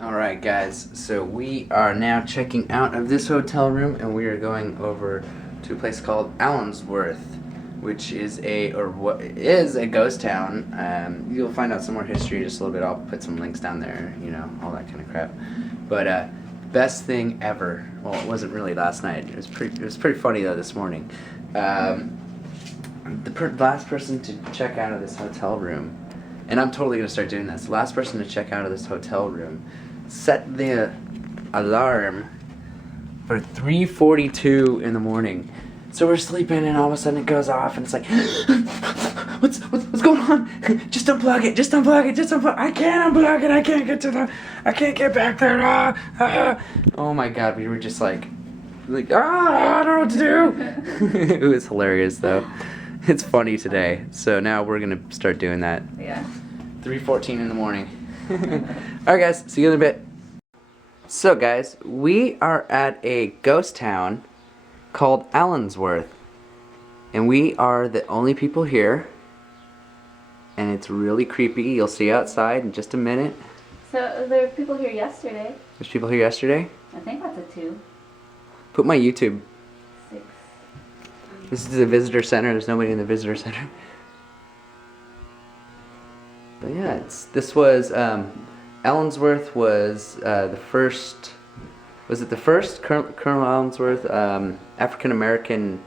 Alright guys, so we are now checking out of this hotel room and we are going over to a place called Allensworth, which is what is a ghost town. You'll find out some more history in just a little bit. I'll put some links down there, you know, all that kind of crap. But best thing ever. Well, it wasn't really last night. It was pretty funny though this morning. The last person to check out of this hotel room, and I'm totally gonna start doing this. The last person to check out of this hotel room set the alarm for 3:42 in the morning. So we're sleeping and all of a sudden it goes off and it's like, what's going on? Just unplug it, just unplug it, just unplug it. I can't unplug it, I can't get back there. Oh my god, we were just like, I don't know what to do. It was hilarious though. It's funny today. So now we're gonna start doing that. Yeah. 3:14 in the morning. Alright guys, see you in a bit. So guys, we are at a ghost town called Allensworth. And we are the only people here. And it's really creepy. You'll see outside in just a minute. So there were people here yesterday. There's people here yesterday? I think that's a 2. Put my YouTube. 6. This is the visitor center. There's nobody in the visitor center. But yeah, this was Allensworth was the first. Was it the first Colonel Allensworth African American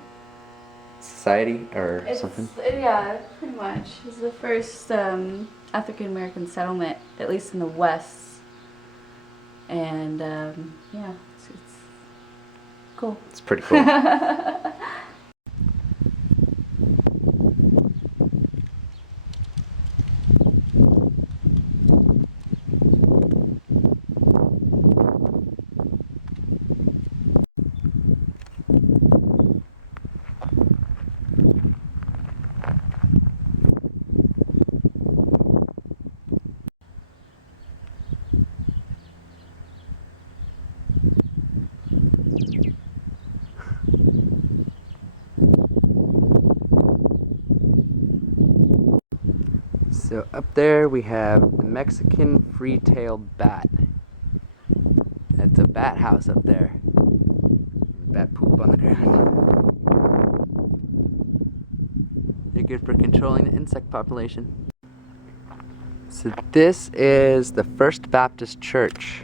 society or something? Yeah, pretty much. It's the first African American settlement, at least in the West. And yeah, it's cool. It's pretty cool. So up there we have the Mexican free-tailed bat. That's a bat house up there. Bat poop on the ground. They're good for controlling the insect population. So this is the First Baptist Church.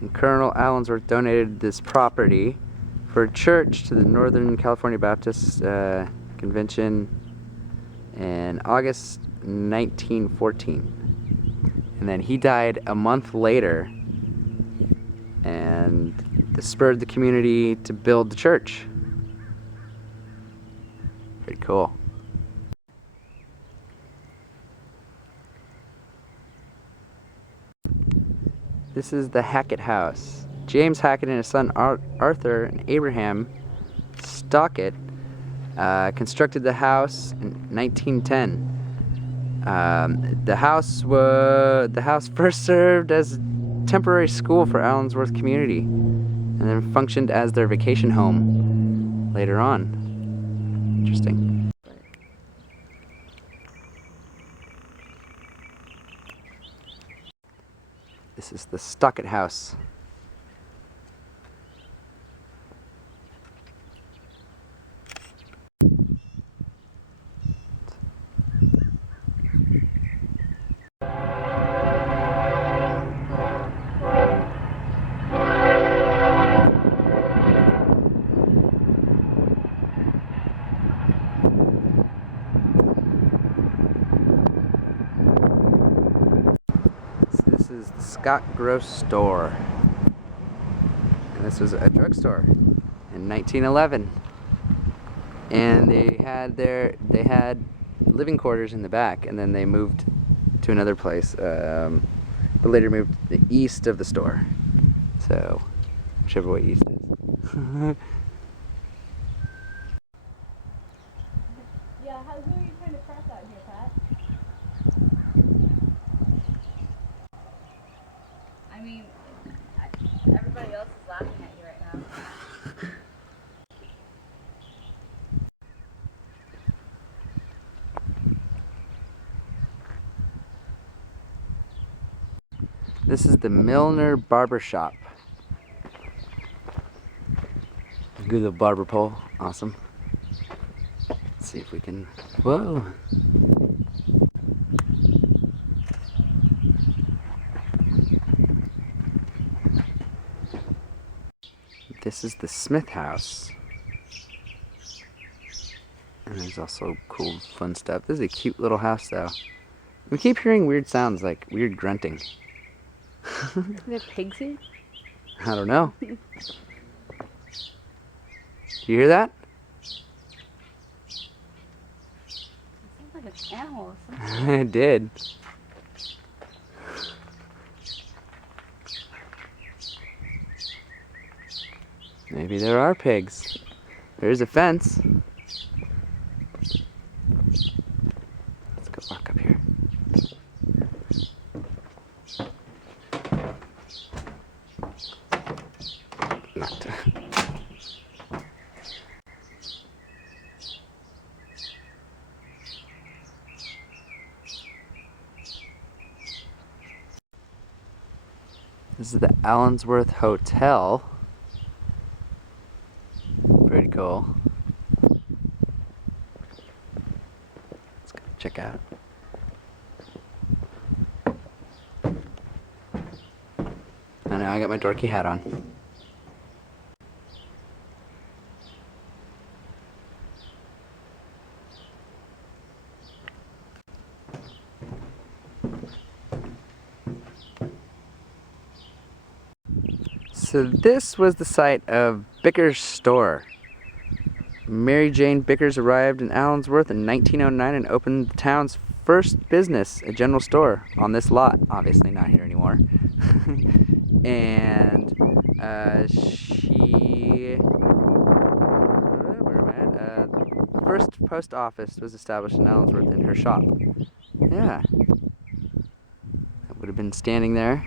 And Colonel Allensworth donated this property for a church to the Northern California Baptist Convention in August 1914. And then he died a month later, and this spurred the community to build the church. Pretty cool. This is the Hackett House. James Hackett and his son Arthur and Abraham Stockett constructed the house in 1910. The house first served as a temporary school for Allensworth community, and then functioned as their vacation home later on. Interesting. This is the Stockett House. This is the Scott Gross store, and this was a drugstore in 1911, and they had living quarters in the back, and then they moved to another place, but later moved to the east of the store, so whichever way east is. Yeah, who are you trying to press out here, Pat? I mean, everybody else is laughing at you right now. This is the Milner Barber Shop. Good little barber pole. Awesome. Let's see if we can... Whoa! This is the Smith House. And there's also cool, fun stuff. This is a cute little house, though. We keep hearing weird sounds, like weird grunting. Are there pigs here? I don't know. Do you hear that? It sounds like an animal or something. It did. Maybe there are pigs. There's a fence. Let's go walk up here. Not. This is the Allensworth Hotel. Pretty cool. Let's go check out. I know, I got my dorky hat on. So this was the site of Bicker's store. Mary Jane Bickers arrived in Allensworth in 1909 and opened the town's first business, a general store, on this lot. Obviously not here anymore. And the first post office was established in Allensworth in her shop. Yeah. That would have been standing there.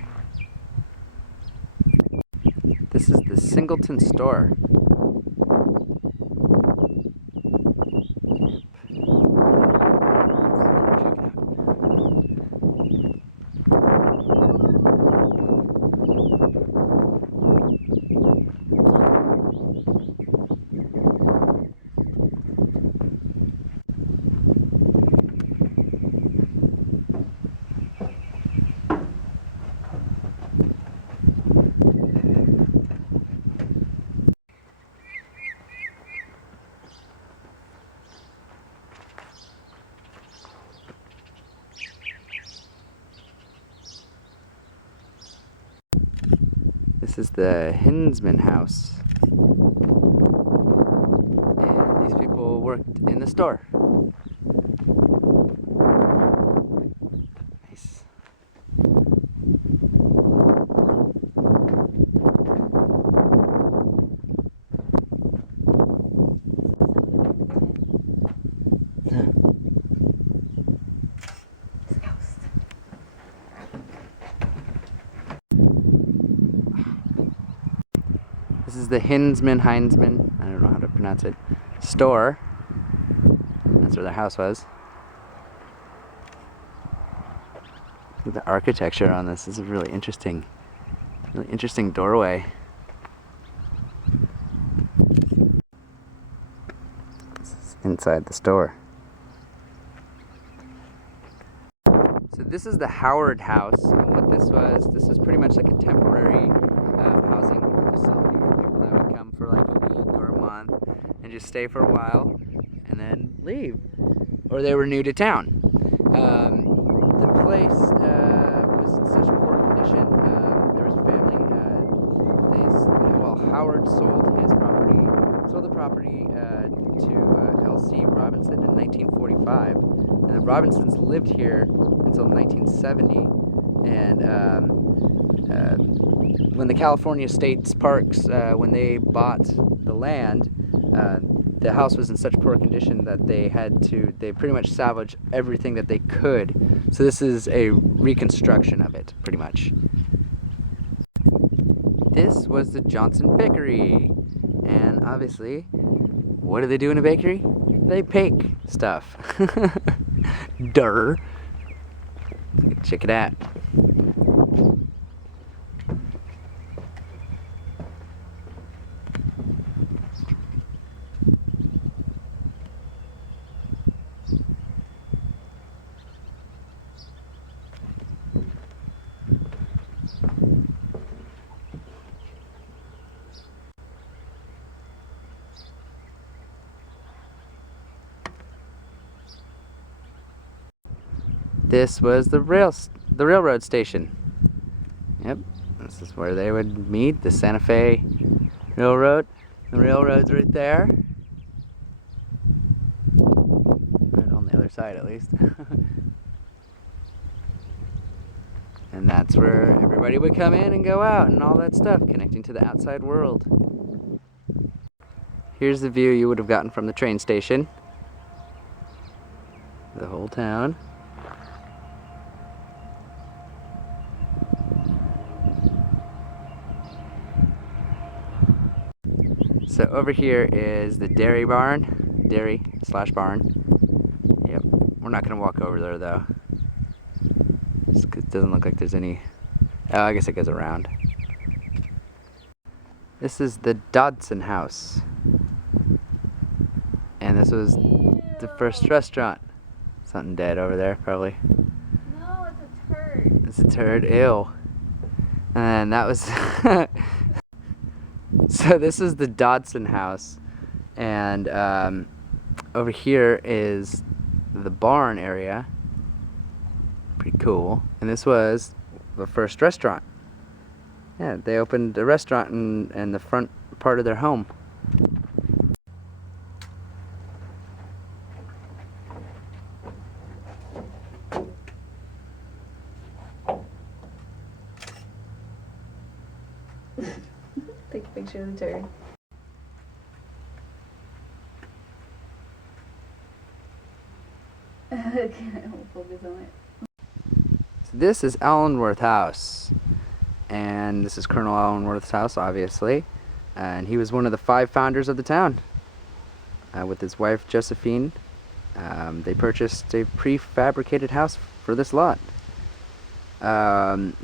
This is the Singleton store. This is the Hinsman House. And these people worked in the store. Nice. This is the Heinzman, I don't know how to pronounce it, store. That's where the house was. Look at the architecture on this. This is really interesting doorway. This is inside the store. So this is the Howard House, and what this was pretty much like a temporary housing facility for people that would come for like a week or a month and just stay for a while and then leave, or they were new to town. The place was in such poor condition. There was a family. Howard sold the property to L.C. Robinson in 1945, and the Robinsons lived here until 1970. And when the California State Parks, when they bought the land, the house was in such poor condition that they pretty much salvaged everything that they could. So this is a reconstruction of it, pretty much. This was the Johnson Bakery. And obviously, what do they do in a bakery? They bake stuff. Durr. Check it out. this was the railroad station. Yep, this is where they would meet, the Santa Fe Railroad. The railroad's right there. Right on the other side, at least. And that's where everybody would come in and go out and all that stuff, connecting to the outside world. Here's the view you would have gotten from the train station. The whole town. So over here is the dairy barn. Dairy/barn. Yep. We're not going to walk over there though. It doesn't look like there's any... Oh, I guess it goes around. This is the Dodson House. And this was the first restaurant. Something dead over there, probably. No, it's a turd. It's a turd. Ew. And that was... So this is the Dodson House. And over here is the barn area. Pretty cool. And this was the first restaurant. Yeah, they opened a restaurant in the front part of their home. Take a picture of the turd. Okay, I won't focus on it. This is Allensworth House, and this is Colonel Allensworth's house, obviously, and he was one of the 5 founders of the town. With his wife Josephine, they purchased a prefabricated house for this lot.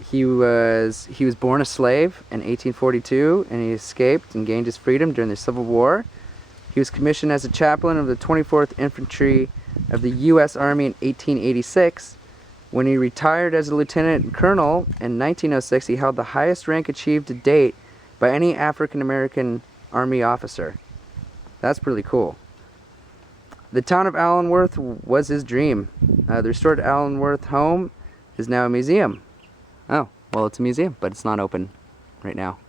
He was born a slave in 1842, and he escaped and gained his freedom during the Civil War. He was commissioned as a chaplain of the 24th Infantry of the U.S. Army in 1886. When he retired as a lieutenant colonel in 1906, he held the highest rank achieved to date by any African-American Army officer. That's pretty cool. The town of Allensworth was his dream. The restored Allensworth home is now a museum. Oh, well, it's a museum, but it's not open right now.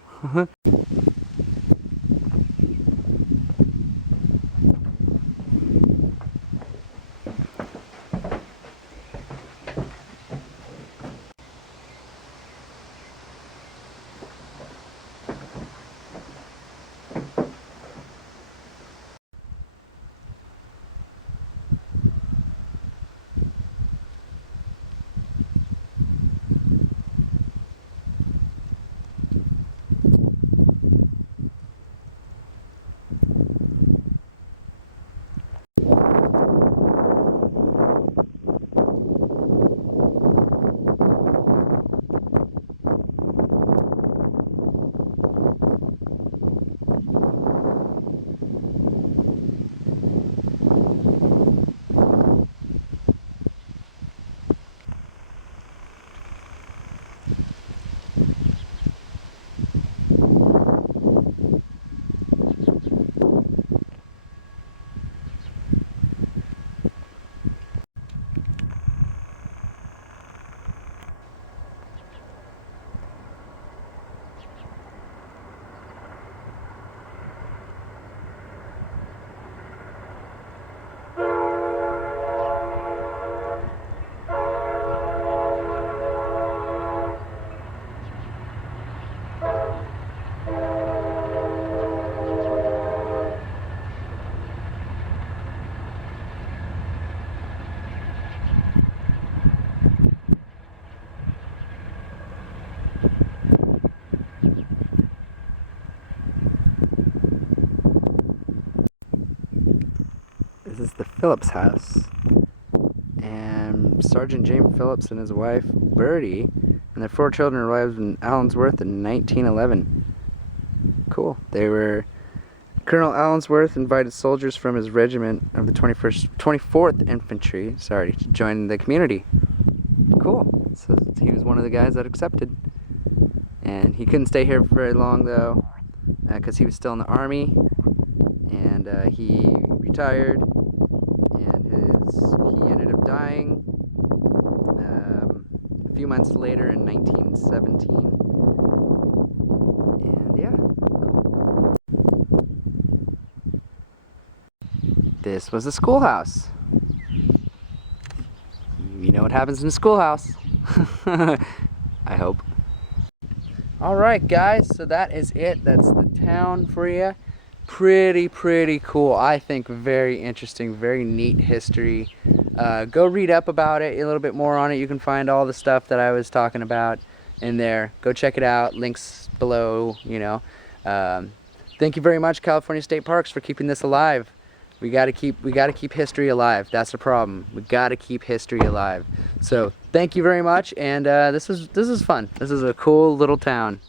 This is the Phillips house. And Sergeant James Phillips and his wife, Bertie, and their 4 children arrived in Allensworth in 1911. Cool. Colonel Allensworth invited soldiers from his regiment of the 24th Infantry, to join the community. Cool. So he was one of the guys that accepted. And he couldn't stay here for very long, though, because he was still in the Army, and he retired, and he ended up dying few months later in 1917. And yeah, cool. This was a schoolhouse. You know what happens in a schoolhouse. I hope. Alright guys, so that is it. That's the town for you. Pretty cool. I think very interesting, very neat history. Go read up about it, a little bit more on it. You can find all the stuff that I was talking about in there. Go check it out. Links below, you know. Thank you very much, California State Parks, for keeping this alive. We gotta keep history alive. That's the problem. We gotta keep history alive. So thank you very much, and this is fun. This is a cool little town.